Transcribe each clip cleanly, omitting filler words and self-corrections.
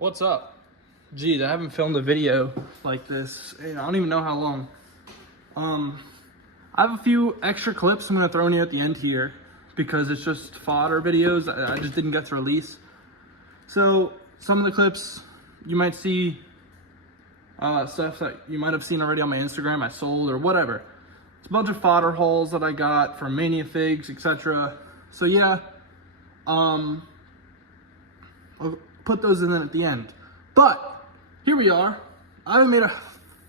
What's up? Geez, I haven't filmed a video like this in I don't even know how long. I have a few extra clips I'm gonna throw in at the end here because it's just fodder videos I just didn't get to release. So some of the clips you might see stuff that you might have seen already on my Instagram I sold or whatever. It's a bunch of fodder hauls that I got from Mania Figs, etc. So yeah, I'll put those in at the end. But here we are. I haven't made a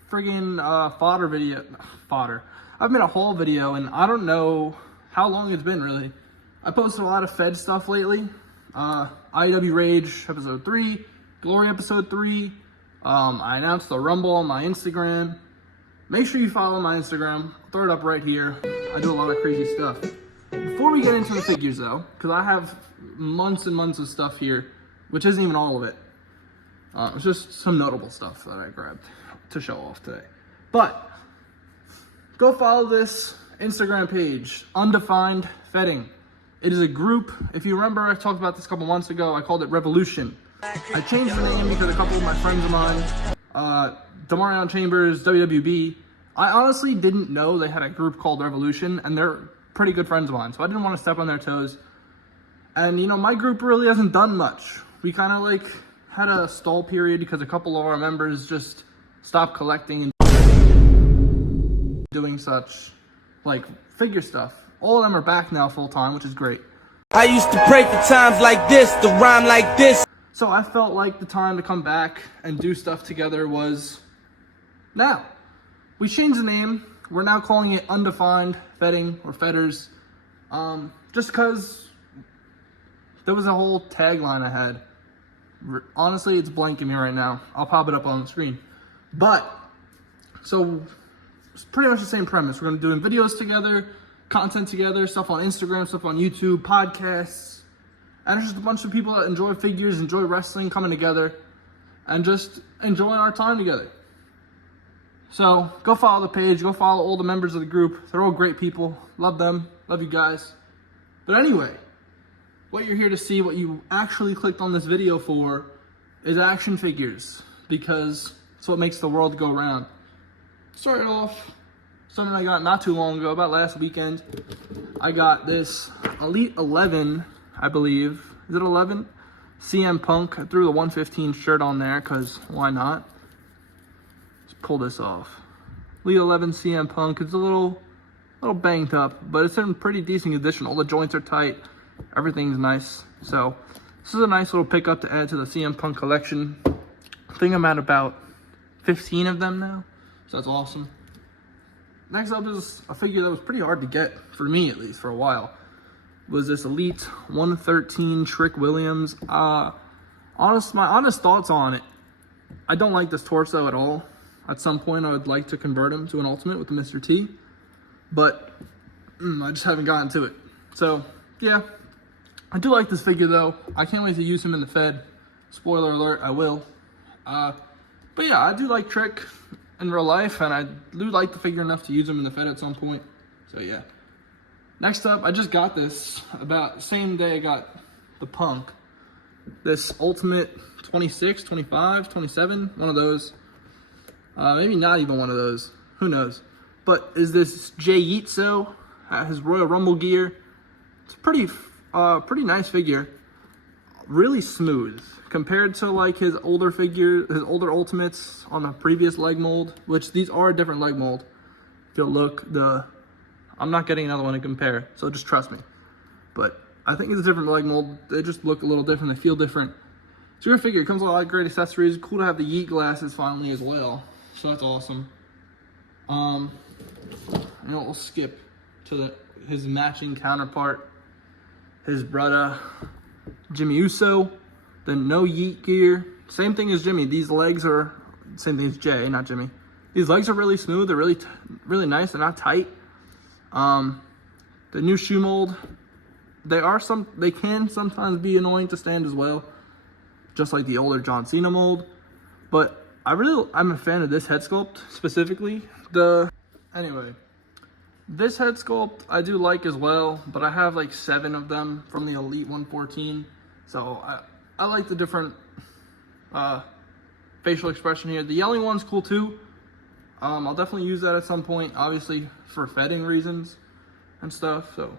friggin' fodder video. I've made a haul video, and I don't know how long it's been really. I posted a lot of Fed stuff lately. AEW Rage episode 3, Glory episode 3. I announced the Rumble on my Instagram. Make sure you follow my Instagram. I'll throw it up right here. I do a lot of crazy stuff. Before we get into the figures though, because I have months and months of stuff here, which isn't even all of it. It's just some notable stuff that I grabbed to show off today. But go follow this Instagram page, Undefined Fedding. It is a group. If you remember, I talked about this a couple months ago. I called it Revolution. I changed the name because a couple of my friends of mine, Demarion Chambers, WWB, I honestly didn't know they had a group called Revolution, and they're pretty good friends of mine, so I didn't want to step on their toes. And you know, my group really hasn't done much. We kind of like had a stall period because a couple of our members just stopped collecting and doing such like figure stuff. All of them are back now full time, which is great. I used to pray for times like this, to rhyme like this. So I felt like the time to come back and do stuff together was now. We changed the name. We're now calling it Undefined Fedding or Fedders. Just because there was a whole tagline I had. Honestly, it's blanking me right now. I'll pop it up on the screen. But, so, it's pretty much the same premise. We're going to be doing videos together, content together, stuff on Instagram, stuff on YouTube, podcasts. And it's just a bunch of people that enjoy figures, enjoy wrestling, coming together, and just enjoying our time together. So, go follow the page, go follow all the members of the group. They're all great people. Love them. Love you guys. But anyway, what you're here to see, what you actually clicked on this video for, is action figures, because it's what makes the world go round. Started off, something I got not too long ago, about last weekend. I got this Elite 11, I believe. Is it 11? CM Punk. I threw the 115 shirt on there, because why not? Let's pull this off. Elite 11 CM Punk. It's a little banged up, but it's in pretty decent condition. All the joints are tight. Everything's nice. So this is a nice little pickup to add to the CM Punk collection. I think I'm at about 15 of them now. So that's awesome. Next up is a figure that was pretty hard to get, for me at least, for a while. Was this Elite 113 Trick Williams. My honest thoughts on it, I don't like this torso at all. At some point I would like to convert him to an Ultimate with the Mr. T. But I just haven't gotten to it. So yeah, I do like this figure though. I can't wait to use him in the Fed. Spoiler alert, I will. But yeah, I do like Trick in real life, and I do like the figure enough to use him in the Fed at some point. So yeah. Next up, I just got this about the same day I got the Punk. This Ultimate 26, 25, 27, one of those. Maybe not even one of those. Who knows? But is this Jay Yitso, his Royal Rumble gear. It's pretty nice figure. Really smooth compared to like his older figure, his older Ultimates on a previous leg mold, which these are a different leg mold. If you'll look, I'm not getting another one to compare, so just trust me. But I think it's a different leg mold. They just look a little different. They feel different. It's a great figure. It comes with a lot of great accessories. Cool to have the Yeet glasses finally as well. So that's awesome. And we'll skip to his matching counterpart, his brother Jimmy Uso. The no Yeet gear, same thing as Jimmy. These legs are same thing as Jay, not Jimmy. These legs are really smooth. They're really nice. They're not tight. The new shoe mold, they can sometimes be annoying to stand as well, just like the older John Cena mold. But I'm a fan of this head sculpt specifically. Anyway, this head sculpt I do like as well, but I have like 7 of them from the Elite 114. So I like the different facial expression here. The yelling one's cool too. I'll definitely use that at some point, obviously for fetting reasons and stuff. So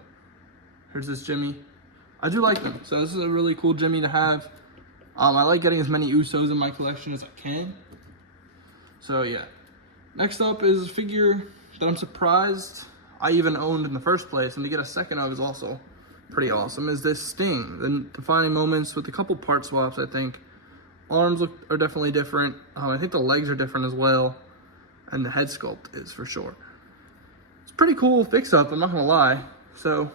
here's this Jimmy. I do like them. So this is a really cool Jimmy to have. I like getting as many Usos in my collection as I can. So yeah. Next up is a figure that I'm surprised I even owned in the first place, and to get a second of is also pretty awesome, is this Sting. The defining moments with a couple part swaps, I think. Arms are definitely different. I think the legs are different as well. And the head sculpt is for sure. It's pretty cool fix-up, I'm not gonna lie. So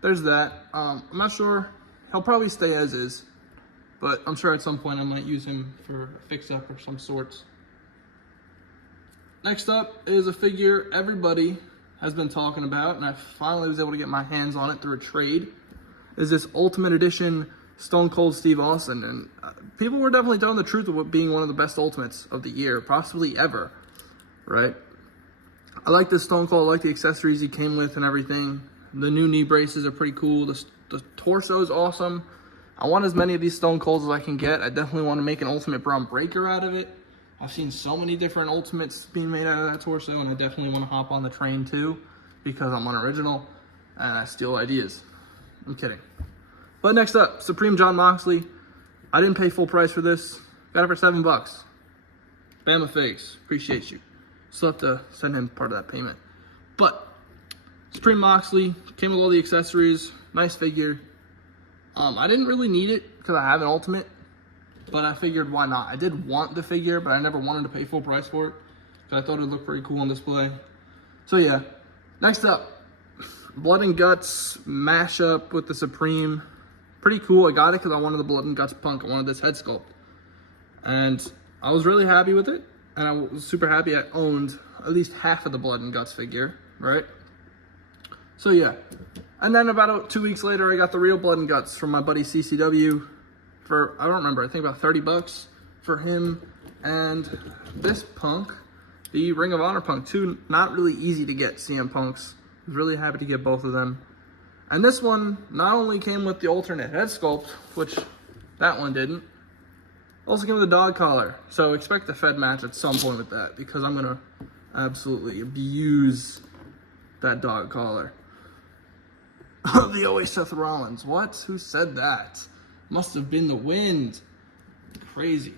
there's that. I'm not sure. He'll probably stay as is, but I'm sure at some point I might use him for a fix-up of some sorts. Next up is a figure everybody has been talking about, and I finally was able to get my hands on it through a trade. Is this Ultimate Edition Stone Cold Steve Austin. And people were definitely telling the truth of it being one of the best Ultimates of the year, possibly ever, right? I like this Stone Cold. I like the accessories he came with and everything. The new knee braces are pretty cool. The torso is awesome. I want as many of these Stone Colds as I can get. I definitely want to make an Ultimate Braun Breaker out of it. I've seen so many different Ultimates being made out of that torso, and I definitely want to hop on the train too, because I'm unoriginal and I steal ideas. I'm kidding. But next up, Supreme Jon Moxley. I didn't pay full price for this. Got it for $7. Bama Figs, appreciate you. Still have to send him part of that payment. But Supreme Moxley came with all the accessories. Nice figure. I didn't really need it because I have an Ultimate, but I figured why not. I did want the figure, but I never wanted to pay full price for it because I thought it would look pretty cool on display. So yeah, next up, Blood and Guts mashup with the Supreme. Pretty cool. I got it because I wanted the Blood and Guts Punk. I wanted this head sculpt. And I was really happy with it. And I was super happy I owned at least half of the Blood and Guts figure, right? So yeah. And then about 2 weeks later, I got the real Blood and Guts from my buddy CCW for, I don't remember, I think about $30 for him. And this Punk, the Ring of Honor Punk too, not really easy to get CM Punks. I was really happy to get both of them. And this one not only came with the alternate head sculpt, which that one didn't, also came with a dog collar. So expect a Fed match at some point with that, because I'm going to absolutely abuse that dog collar. The always Seth Rollins. What? Who said that? Must have been the wind. Crazy.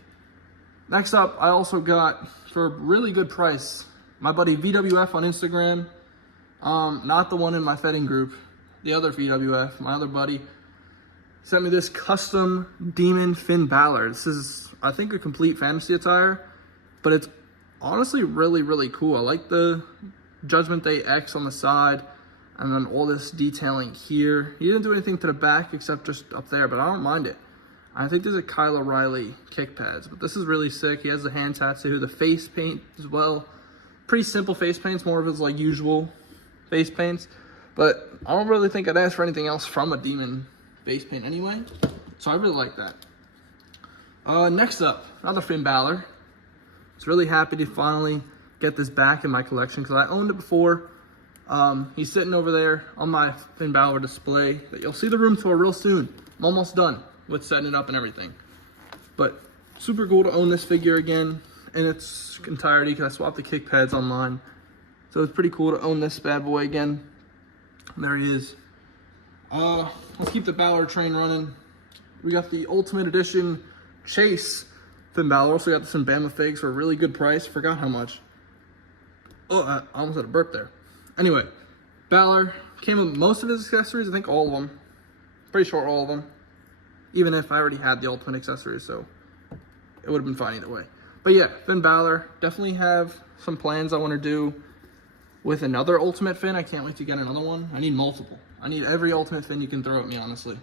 Next up, I also got, for a really good price, my buddy VWF on Instagram. Not the one in my fetting group. The other VWF, my other buddy, sent me this custom Demon Finn Balor. This is, I think, a complete fantasy attire, but it's honestly really, really cool. I like the Judgment Day X on the side, and then all this detailing here. He didn't do anything to the back except just up there, but I don't mind it. I think there's a Kyle O'Reilly kick pads, but this is really sick. He has the hand tattoo, the face paint as well. Pretty simple face paints, more of his like usual face paints. But I don't really think I'd ask for anything else from a Demon face paint anyway. So I really like that. Next up, another Finn Balor. I was really happy to finally get this back in my collection because I owned it before. He's sitting over there on my Finn Balor display that you'll see the room tour real soon. I'm almost done with setting it up and everything. But super cool to own this figure again in its entirety because I swapped the kick pads online. So it's pretty cool to own this bad boy again. There he is. Let's keep the Balor train running. We got the Ultimate Edition Chase Finn Balor. Also got some Bama Figs for a really good price. Forgot how much. Oh, I almost had a burp there. Anyway, Balor came with most of his accessories. I think all of them. Pretty sure all of them. Even if I already had the Ultimate accessories, so it would have been fine either way. But yeah, Finn Balor. Definitely have some plans I want to do with another Ultimate Finn. I can't wait to get another one. I need multiple. I need every Ultimate Finn you can throw at me, honestly.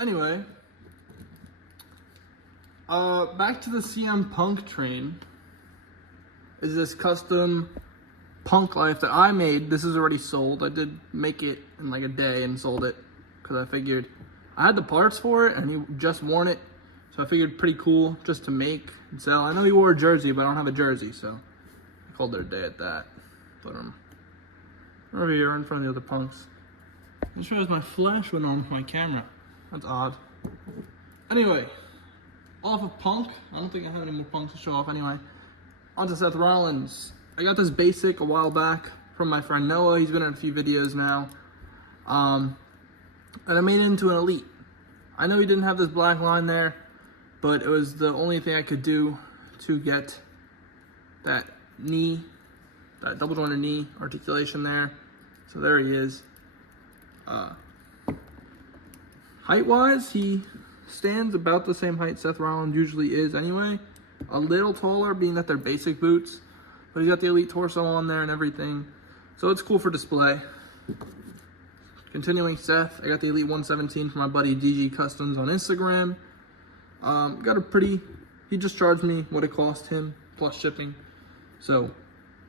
Anyway, back to the CM Punk train. Is this custom Punk Life that I made. This is already sold. I did make it in like a day and sold it because I figured I had the parts for it and he just worn it. So I figured pretty cool just to make and sell. I know he wore a jersey, but I don't have a jersey, so I called it a day at that. But over here in front of the other Punks. I just realized my flash went on with my camera. That's odd. Anyway, off of Punk. I don't think I have any more Punks to show off anyway. On to Seth Rollins. I got this basic a while back from my friend Noah. He's been in a few videos now. And I made it into an elite. I know he didn't have this black line there, but it was the only thing I could do to get that knee, that double jointed knee articulation there. So there he is. Height-wise, he stands about the same height Seth Rollins usually is anyway. A little taller, being that they're basic boots. But he's got the elite torso on there and everything. So it's cool for display. Continuing Seth, I got the Elite 117 from my buddy DG Customs on Instagram. He just charged me what it cost him, plus shipping. So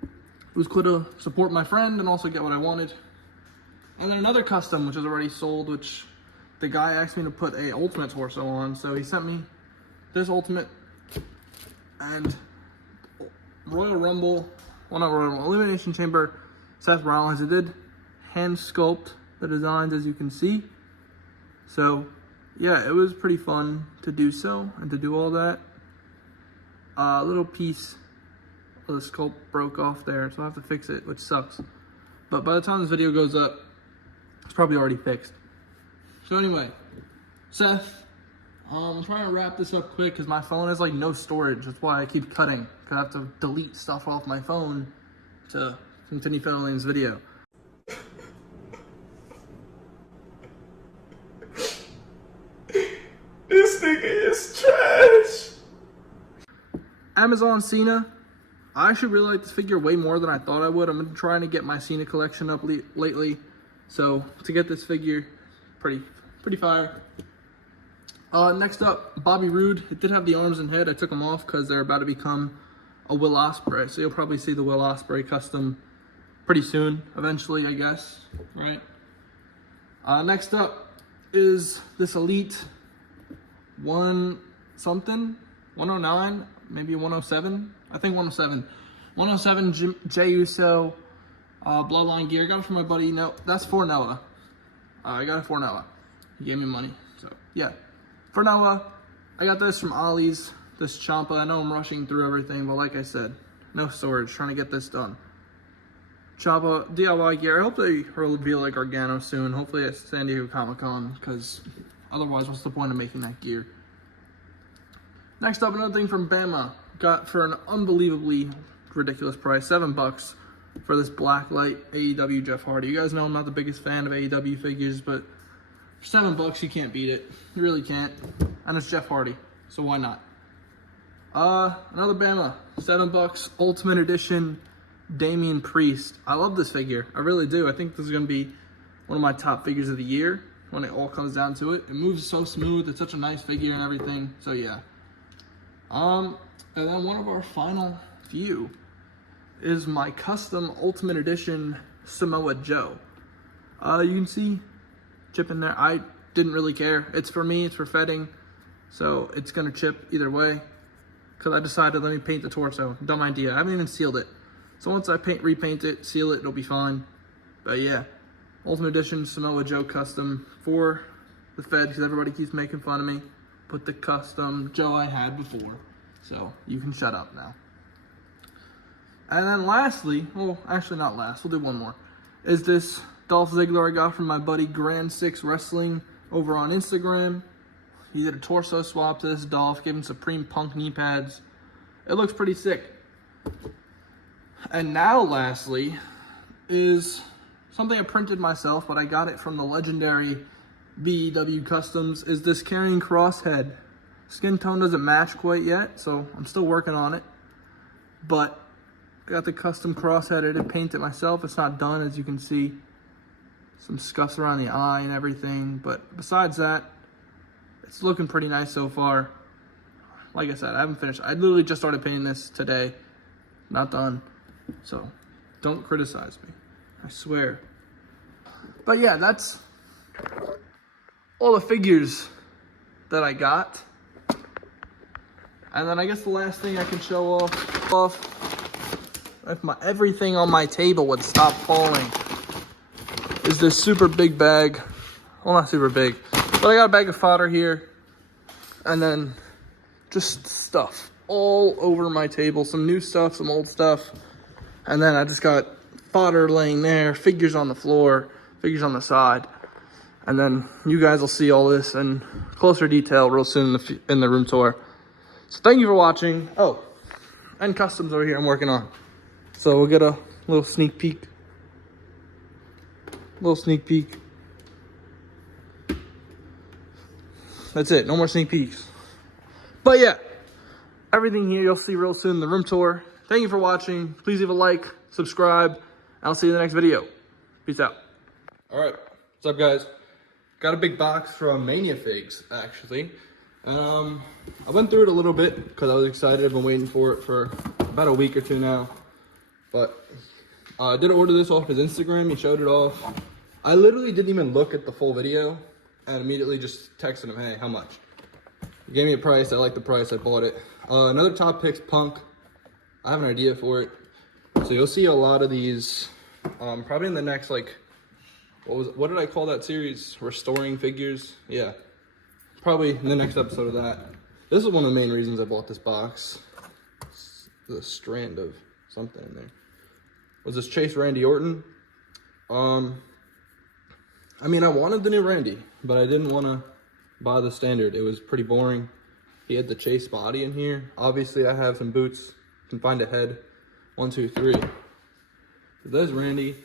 it was cool to support my friend and also get what I wanted. And then another custom, which is already sold, which the guy asked me to put a Ultimate torso on. So he sent me this Ultimate and Royal Rumble, Elimination Chamber, Seth Rollins. It did hand sculpt the designs, as you can see. So yeah, it was pretty fun to do so and to do all that. A little piece of the sculpt broke off there, so I have to fix it, which sucks. But by the time this video goes up, it's probably already fixed. So anyway, Seth, I'm trying to wrap this up quick because my phone has like no storage. That's why I keep cutting, because I have to delete stuff off my phone to continue filming this video. This nigga is trash. Amazon Cena. I actually really like this figure way more than I thought I would. I've been trying to get my Cena collection up lately. So to get this figure, pretty fire. Next up, Bobby Roode. It did have the arms and head. I took them off because they're about to become a Will Ospreay. So you'll probably see the Will Ospreay custom pretty soon, eventually, I guess, right? Next up is this Elite 109, maybe 107. I think 107. 107 Jey Uso Bloodline gear. I got it from my buddy. No, that's for Noah. I got it for Noah. He gave me money. So yeah, for Noah, I got this from Ollie's. This Ciampa. I know I'm rushing through everything, but like I said, no storage. Trying to get this done. Ciampa DIY gear. I hope they reveal like Gargano soon. Hopefully at San Diego Comic-Con, because otherwise, what's the point of making that gear? Next up, another thing from Bama. Got for an unbelievably ridiculous price, $7 for this blacklight AEW Jeff Hardy. You guys know I'm not the biggest fan of AEW figures, but for $7 you can't beat it. You really can't. And it's Jeff Hardy, so why not? Another Bama, $7, Ultimate Edition Damian Priest. I love this figure. I really do. I think this is going to be one of my top figures of the year when it all comes down to it. It moves so smooth. It's such a nice figure and everything. So yeah. And then one of our final few is my custom Ultimate Edition Samoa Joe. You can see chip in there. I didn't really care. It's for me. It's for fetting. So it's going to chip either way. Because I decided let me paint the torso. Dumb idea. I haven't even sealed it. So once I repaint it, seal it, it'll be fine. But yeah, Ultimate Edition Samoa Joe custom for the Fed, because everybody keeps making fun of me. Put the custom Joe I had before. So you can shut up now. And then lastly, well, actually not last, we'll do one more, is this Dolph Ziggler I got from my buddy Grand 6 Wrestling over on Instagram. He did a torso swap to this Dolph, gave him Supreme Punk knee pads. It looks pretty sick. And now lastly is something I printed myself, but I got it from the legendary BEW Customs, is this Carrying Cross head. Skin tone doesn't match quite yet, so I'm still working on it. But I got the custom crosshead. I did paint it myself. It's not done, as you can see. Some scuffs around the eye and everything. But besides that, it's looking pretty nice so far. Like I said, I haven't finished. I literally just started painting this today. Not done. So don't criticize me. I swear. But yeah, that's all the figures that I got. And then I guess the last thing I can show off, if everything on my table would stop falling, is this super big bag. Well, not super big, but I got a bag of fodder here. and then just stuff all over my table. Some new stuff, some old stuff. And then I just got fodder laying there, figures on the floor, figures on the side. And then you guys will see all this in closer detail real soon in the room tour. So thank you for watching. Oh, and customs over here I'm working on. So we'll get a little sneak peek. That's it, no more sneak peeks. But yeah, everything here you'll see real soon in the room tour. Thank you for watching. Please leave a like, subscribe, and I'll see you in the next video. Peace out. All right, what's up guys? Got a big box from Mania Figs, actually. I went through it a little bit because I was excited. I've been waiting for it for about a week or two now. But I did order this off his Instagram. He showed it off. I literally didn't even look at the full video and immediately just texted him, hey, how much? He gave me a price. I liked the price. I bought it. Another top pick's Punk. I have an idea for it. So you'll see a lot of these probably in the next, like, what did I call that series? Restoring Figures? Yeah. Probably in the next episode of that. This is one of the main reasons I bought this box. The strand of something in there. Was this Chase Randy Orton? I mean, I wanted the new Randy, but I didn't want to buy the standard. It was pretty boring. He had the Chase body in here. Obviously, I have some boots. Can find a head. 1, 2, 3. There's Randy.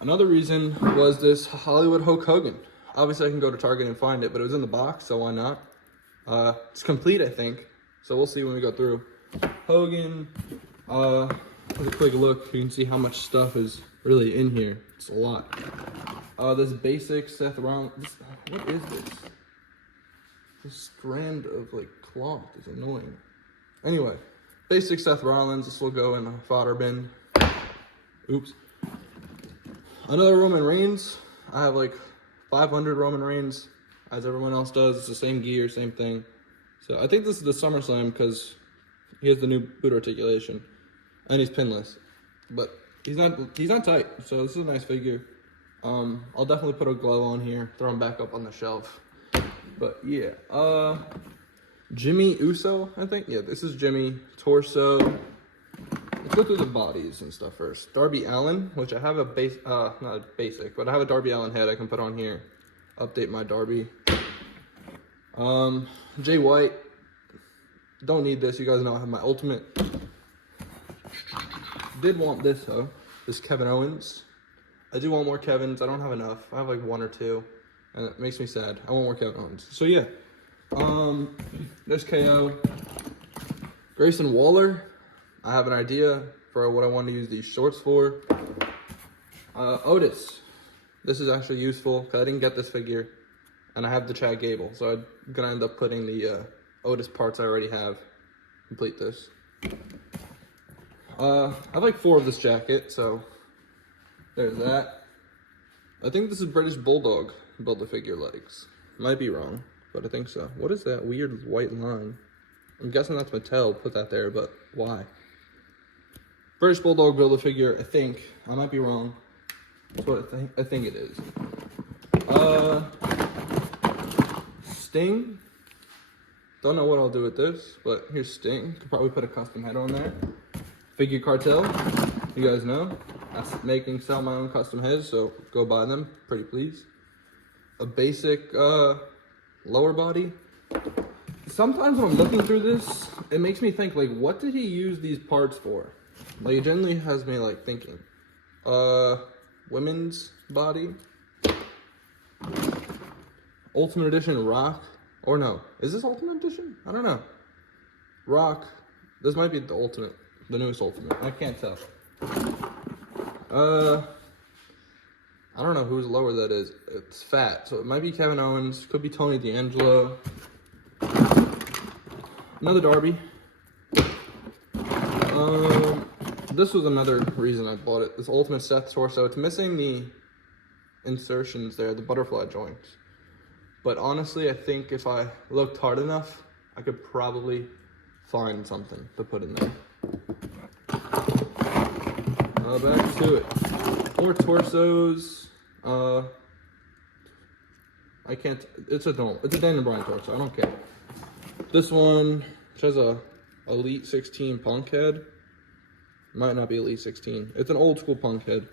Another reason was this Hollywood Hulk Hogan. Obviously, I can go to Target and find it, but it was in the box, so why not? It's complete, I think. So we'll see when we go through. Hogan. With a quick look, you can see how much stuff is really in here. It's a lot. This basic Seth Rollins. What is this? This strand of like cloth is annoying. Anyway, basic Seth Rollins. This will go in a fodder bin. Oops. Another Roman Reigns. I have like 500 Roman Reigns, as everyone else does. It's the same gear, same thing. So I think this is the SummerSlam because he has the new boot articulation, and he's pinless. But he's not tight. So this is a nice figure. I'll definitely put a glove on here, throw him back up on the shelf. But yeah, Jimmy Uso, I think. Yeah, this is Jimmy. Torso. Let's go through the bodies and stuff first. Darby Allin, which I have a not a basic, but I have a Darby Allin head I can put on here. Update my Darby. Jay White. Don't need this. You guys know I have my Ultimate. Did want this though. This Kevin Owens. I do want more Kevins. I don't have enough. I have like 1 or 2, and it makes me sad. I want more Kevin Owens. So yeah. There's KO. Grayson Waller. I have an idea for what I want to use these shorts for. Otis. This is actually useful because I didn't get this figure, and I have the Chad Gable, so I'm gonna end up putting the Otis parts I already have. Complete this. I have like 4 of this jacket, so there's that. I think this is British Bulldog Build-A-Figure legs. Might be wrong, but I think so. What is that weird white line? I'm guessing that's Mattel put that there, but why? British Bulldog Build-A-Figure, I think. I might be wrong. That's what I think it is. Sting. Don't know what I'll do with this, but here's Sting. Could probably put a custom head on there. Figure Cartel. You guys know. I sell my own custom heads, so go buy them. Pretty please. A basic lower body. Sometimes when I'm looking through this, it makes me think, like, what did he use these parts for? Like, it generally has me, like, thinking. Women's body. Ultimate Edition Rock. Or no. Is this Ultimate Edition? I don't know. Rock. This might be the Ultimate. The newest Ultimate. I can't tell. I don't know whose lower that is. It's fat. So it might be Kevin Owens. Could be Tony D'Angelo. Another Darby. This was another reason I bought it. This Ultimate Seth torso. It's missing the insertions there, the butterfly joints. But honestly, I think if I looked hard enough, I could probably find something to put in there. Back to it. More torsos. I can't. It's a Daniel Bryan torso. I don't care. This one, which has a Elite 16 Punk head. Might not be Elite 16. It's an old school Punk head.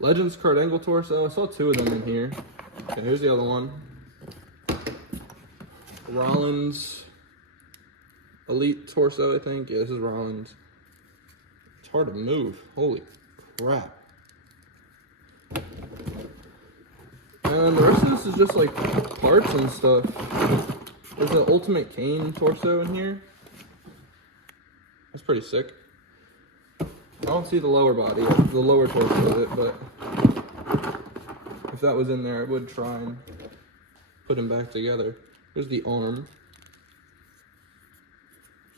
Legends Kurt Angle torso. I saw 2 of them in here. Okay, here's the other one. Rollins Elite torso, I think. Yeah, this is Rollins. It's hard to move. Holy crap. And the rest of this is just like parts and stuff. There's an Ultimate Kane torso in here. That's pretty sick. I don't see the lower body, the lower torso of it, but if that was in there, I would try and put him back together. Here's the arm.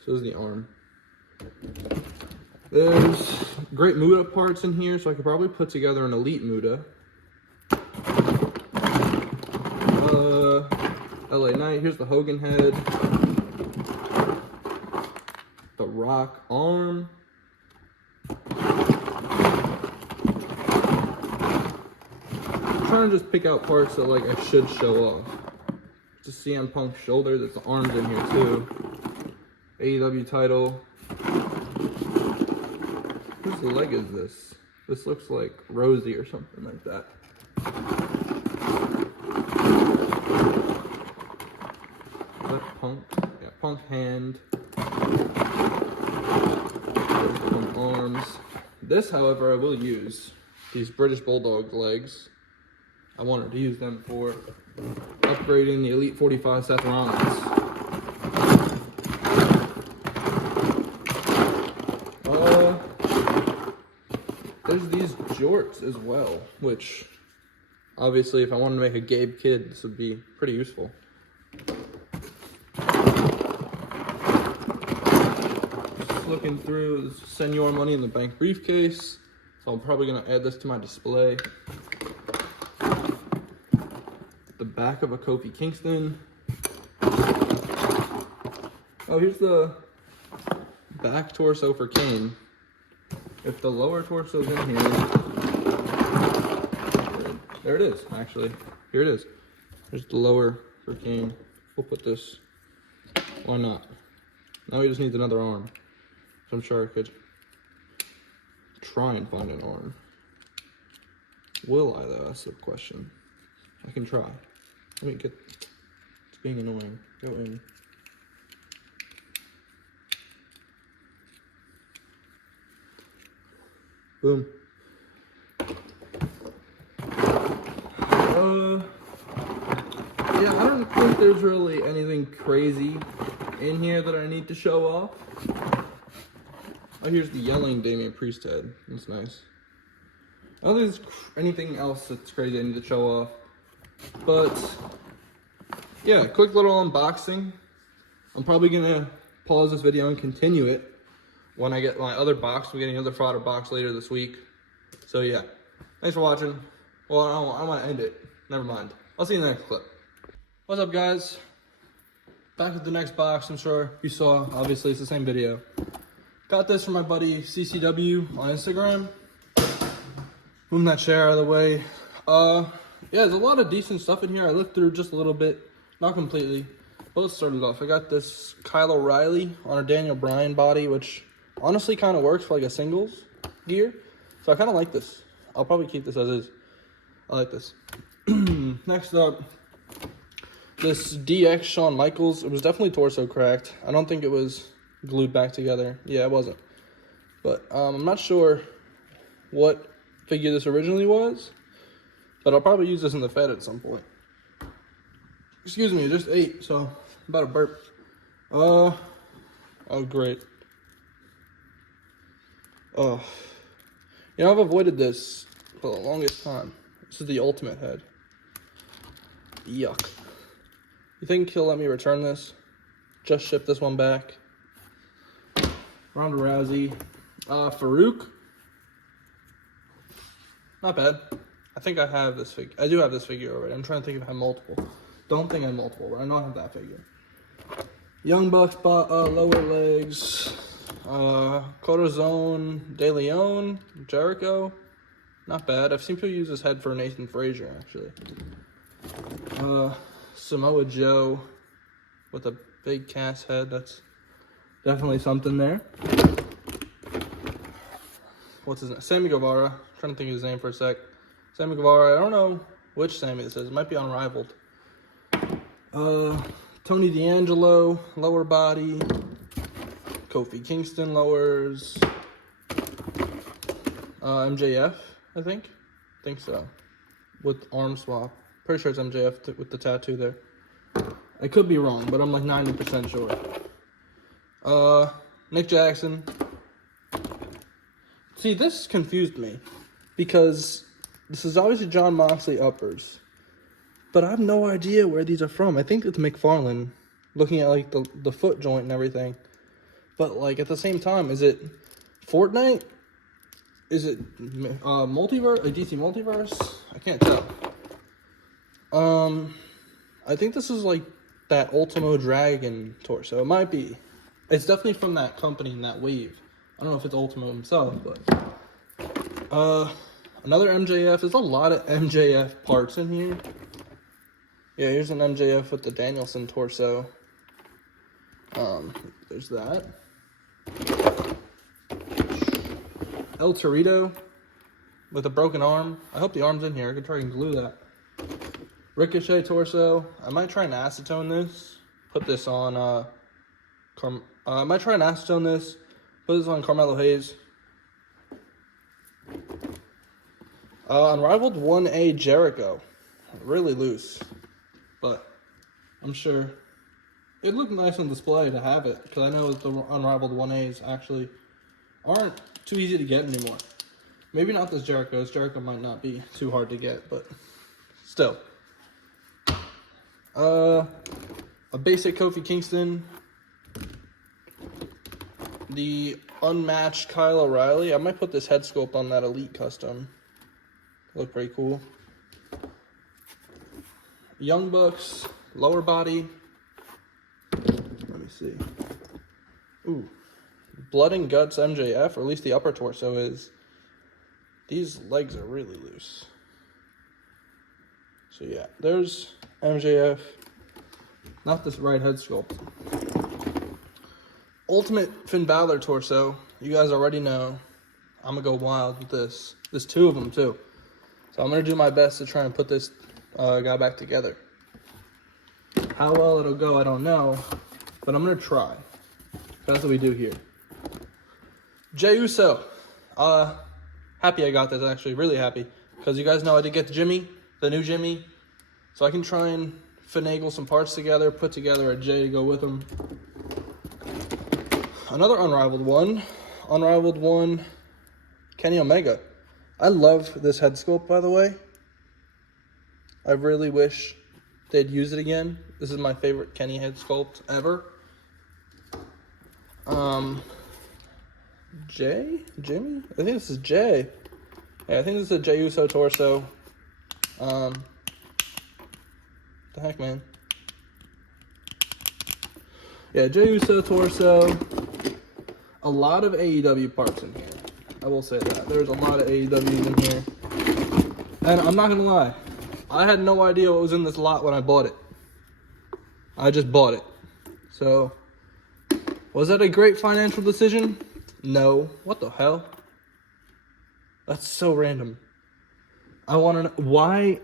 So is the arm. There's great Muda parts in here, so I could probably put together an Elite Muda. LA Knight, here's the Hogan head. The Rock arm. I'm trying to just pick out parts that like I should show off. Just CM Punk's shoulder, there's the arms in here too. AEW title. Whose leg is this? This looks like Rosie or something like that. Is that Punk? Yeah, Punk hand. There's Punk arms. This, however, I will use. These British Bulldog legs. I wanted to use them for upgrading the Elite 45 Seth Rollins. There's these jorts as well, which obviously if I wanted to make a Gabe Kid, this would be pretty useful. Just looking through this Senor Money in the Bank briefcase, so I'm probably going to add this to my display. The back of a Kofi Kingston. Oh, here's the back torso for Kane. If the lower torso's in here, there it is, actually. Here it is. There's the lower for Kane. We'll put this, why not? Now he just needs another arm. So I'm sure I could try and find an arm. Will I though, that's the question. I can try. Let me get, it's being annoying. Go in. Boom. Yeah, I don't think there's really anything crazy in here that I need to show off. Oh, here's the yelling Damian Priest head. That's nice. I don't think there's anything else that's crazy I need to show off. But, yeah, quick little unboxing. I'm probably going to pause this video and continue it when I get my other box. We're getting another fodder box later this week. So, yeah. Thanks for watching. Well, I want to end it. Never mind. I'll see you in the next clip. What's up, guys? Back with the next box. I'm sure you saw. Obviously, it's the same video. Got this from my buddy CCW on Instagram. Move that chair out of the way. Yeah, there's a lot of decent stuff in here. I looked through just a little bit. Not completely. But let's start it off. I got this Kyle O'Reilly on a Daniel Bryan body, which honestly kind of works for like a singles gear. So I kind of like this. I'll probably keep this as is. I like this. Next up, this DX Shawn Michaels. It was definitely torso cracked. I don't think it was glued back together. Yeah, it wasn't. But I'm not sure what figure this originally was. But I'll probably use this in the Fed at some point. Excuse me, I just ate, so I'm about to burp. Oh, great. Oh. You know, I've avoided this for the longest time. This is the Ultimate head. Yuck. You think he'll let me return this? Just ship this one back. Ronda Rousey. Farouk. Not bad. I think I have this figure. I do have this figure already. I'm trying to think if I have multiple. Don't think I have multiple, but I know I have that figure. Young Bucks, lower legs. Corazon De Leon. Jericho. Not bad. I've seen people use this head for Nathan Frazier, actually. Samoa Joe with a big cast head. That's definitely something there. What's his name? Sammy Guevara. Trying to think of his name for a sec. Sammy Guevara. I don't know which Sammy this is. It might be Unrivaled. Tony D'Angelo, lower body. Kofi Kingston lowers. MJF, I think so. With arm swap. Pretty sure it's MJF with the tattoo there. I could be wrong, but I'm like 90% sure. Nick Jackson. See, this confused me because this is obviously John Moxley uppers, but I have no idea where these are from. I think it's McFarlane, looking at like the foot joint and everything. But like at the same time, is it Fortnite? Is it multiverse? A DC multiverse? I can't tell. I think this is like that Ultimo Dragon torso. It might be. It's definitely from that company in that wave. I don't know if it's Ultimo himself, but another MJF. There's a lot of MJF parts in here. Yeah, here's an MJF with the Danielson torso. There's that. El Torito with a broken arm. I hope the arm's in here. I could try and glue that. Ricochet torso. I might try and acetone this. Put this on I might try and acetone this. Put this on Carmelo Hayes. Unrivaled 1A Jericho. Really loose. But I'm sure it looked nice on display to have it. Because I know the Unrivaled 1As actually aren't too easy to get anymore. Maybe not this Jericho. This Jericho might not be too hard to get. But still. A basic Kofi Kingston. The unmatched Kyle O'Reilly. I might put this head sculpt on that Elite custom. Look pretty cool. Young Bucks, lower body. Let me see. Ooh. Blood and Guts MJF, or at least the upper torso is. These legs are really loose. So yeah, there's MJF. Not this right head sculpt. Ultimate Finn Balor torso. You guys already know I'm going to go wild with this. There's two of them too. So I'm going to do my best to try and put this guy back together. How well it'll go, I don't know. But I'm going to try. That's what we do here. Jey Uso. Happy I got this, actually. Really happy. Because you guys know I did get the new Jimmy. So I can try and finagle some parts together, put together a Jey to go with them. Another Unrivaled one, Kenny Omega. I love this head sculpt, by the way. I really wish they'd use it again. This is my favorite Kenny head sculpt ever. Jimmy? I think this is Jey. Yeah, I think this is a Jey Uso torso. The heck, man? Yeah, Jey Uso torso. A lot of AEW parts in here. I will say that. There's a lot of AEWs in here. And I'm not going to lie. I had no idea what was in this lot when I bought it. I just bought it. So, was that a great financial decision? No. What the hell? That's so random. I want to know why.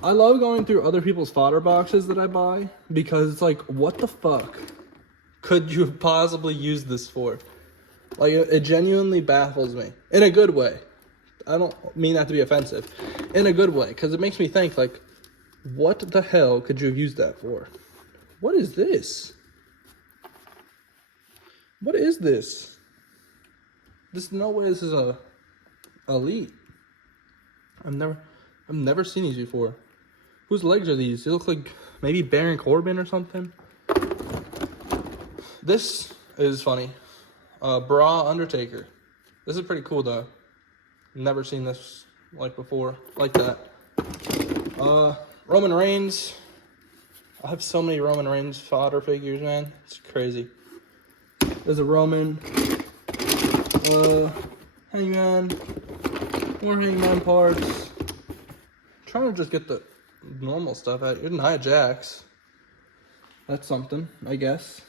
I love going through other people's fodder boxes that I buy because it's like, what the fuck could you have possibly used this for? Like, it genuinely baffles me. In a good way. I don't mean that to be offensive. In a good way, because it makes me think, like, what the hell could you have used that for? What is this? What is this? There's no way this is a Elite. I've never seen these before. Whose legs are these? They look like maybe Baron Corbin or something. This is funny. Bra Undertaker. This is pretty cool though. Never seen this like before. Like that. Roman Reigns. I have so many Roman Reigns fodder figures, man. It's crazy. There's a Roman. Hangman. More Hangman parts. I'm trying to just get the normal stuff out here. Nia Jax. That's something, I guess.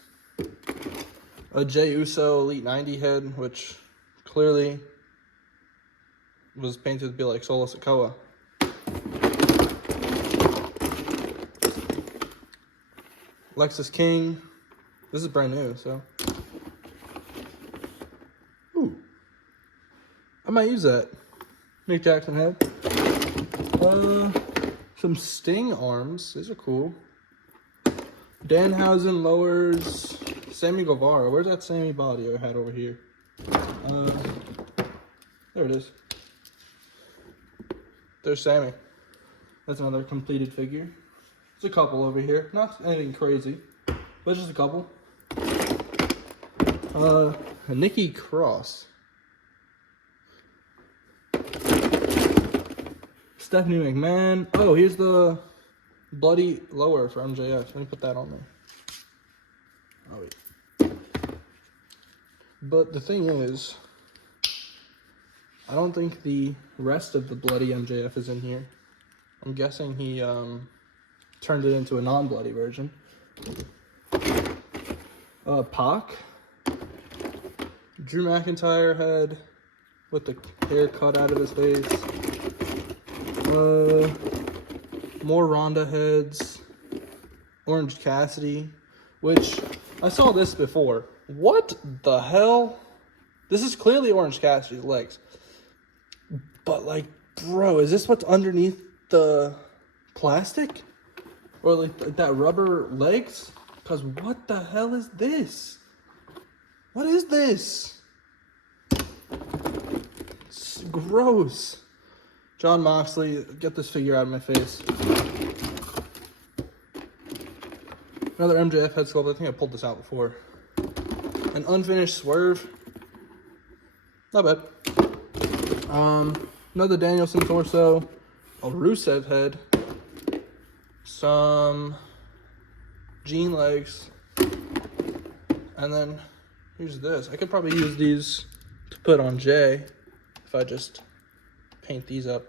A Jey Uso Elite 90 head, which clearly was painted to be like Solo Sikoa. Lexus King. This is brand new, so. Ooh. I might use that. Nick Jackson head. Some Sting arms. These are cool. Danhausen lowers Sammy Guevara. Where's that Sammy body I had over here? There it is. There's Sammy. That's another completed figure. There's a couple over here. Not anything crazy, but just a couple. Nikki Cross. Stephanie McMahon. Oh, here's the bloody lower for MJF. Let me put that on there. Oh, wait. But the thing is, I don't think the rest of the bloody MJF is in here. I'm guessing he turned it into a non-bloody version. Pac. Drew McIntyre head with the hair cut out of his face. More Ronda heads. Orange Cassidy, which I saw this before. What the hell? This is clearly Orange Cassidy's legs. But like, bro, is this what's underneath the plastic? Or like that rubber legs? Because what the hell is this? What is this? It's gross. John Moxley, get this figure out of my face. Another MJF head sculpt. I think I pulled this out before. An unfinished Swerve. Not bad. Another Danielson torso. A Rusev head. Some jean legs. And then here's this. I could probably use these to put on Jay if I just paint these up.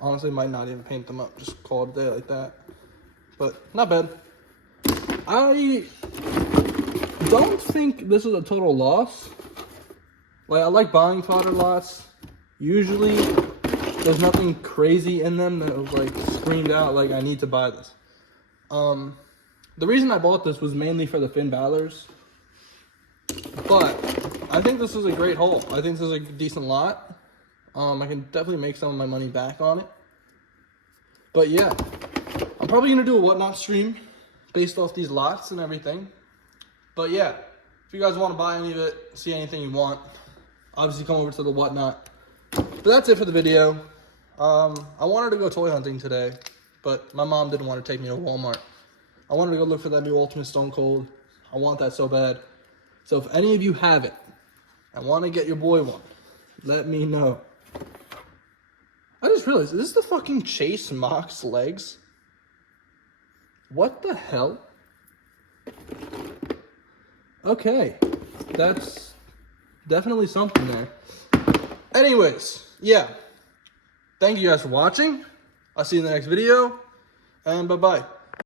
Honestly, might not even paint them up. Just call it a day like that. But not bad. I don't think this is a total loss. Like, I like buying fodder lots. Usually, there's nothing crazy in them that was like screamed out like I need to buy this. The reason I bought this was mainly for the Finn Balor's. But I think this is a great haul. I think this is a decent lot. I can definitely make some of my money back on it. But yeah, I'm probably going to do a Whatnot stream based off these lots and everything. But yeah, if you guys want to buy any of it, see anything you want, obviously come over to the Whatnot. But that's it for the video. I wanted to go toy hunting today, but my mom didn't want to take me to Walmart. I wanted to go look for that new Ultimate Stone Cold. I want that so bad. So if any of you have it and want to get your boy one, let me know. I just realized, is this the fucking Chase Mox legs? What the hell? Okay, that's definitely something there. Anyways, yeah. Thank you guys for watching. I'll see you in the next video, and bye-bye.